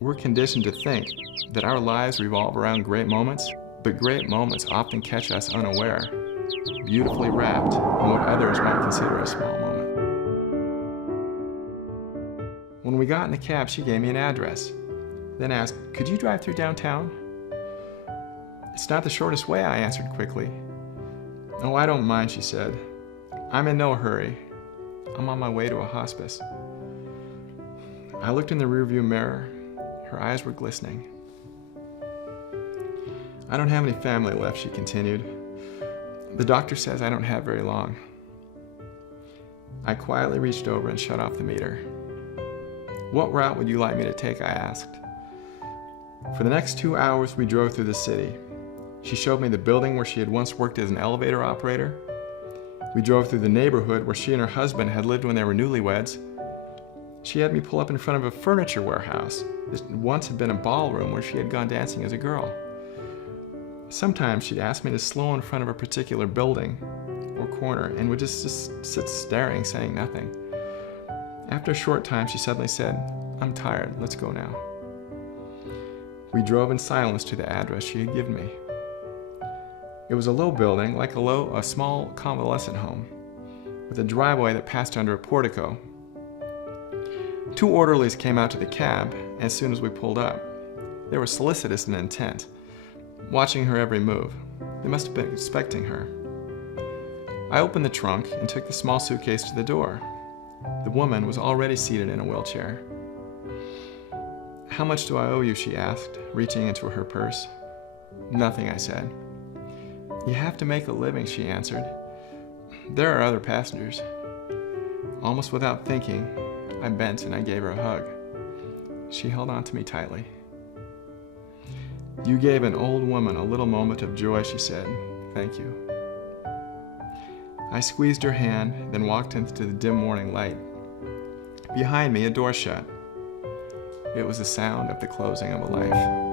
We're conditioned to think that our lives revolve around great moments, but great moments often catch us unaware, beautifully wrapped in what others might consider a small moment. When we got in the cab, she gave me an address, then asked, "Could you drive through downtown?" "It's not the shortest way," I answered quickly. "Oh, I don't mind," she said. "I'm in no hurry. I'm on my way to a hospice." I looked in the rearview mirror. Her eyes were glistening. "I don't have any family left," she continued. "The doctor says I don't have very long." I quietly reached over and shut off the meter. "What route would you like me to take?" I asked. For the next 2 hours, we drove through the city. She showed me the building where she had once worked as an elevator operator. We drove through the neighborhood where she and her husband had lived when they were newlyweds. She had me pull up in front of a furniture warehouse that once had been a ballroom where she had gone dancing as a girl. Sometimes she'd ask me to slow in front of a particular building or corner and would just sit staring, saying nothing. After a short time, she suddenly said, "I'm tired, let's go now." We drove in silence to the address she had given me. It was a low building, like a small convalescent home, with a driveway that passed under a portico. 2 orderlies came out to the cab as soon as we pulled up. They were solicitous in intent, watching her every move. They must have been expecting her. I opened the trunk and took the small suitcase to the door. The woman was already seated in a wheelchair. "How much do I owe you?" she asked, reaching into her purse. "Nothing," I said. "You have to make a living," she answered. "There are other passengers." Almost without thinking, I bent and I gave her a hug. She held on to me tightly. "You gave an old woman a little moment of joy," she said. "Thank you." I squeezed her hand, then walked into the dim morning light. Behind me, a door shut. It was the sound of the closing of a life.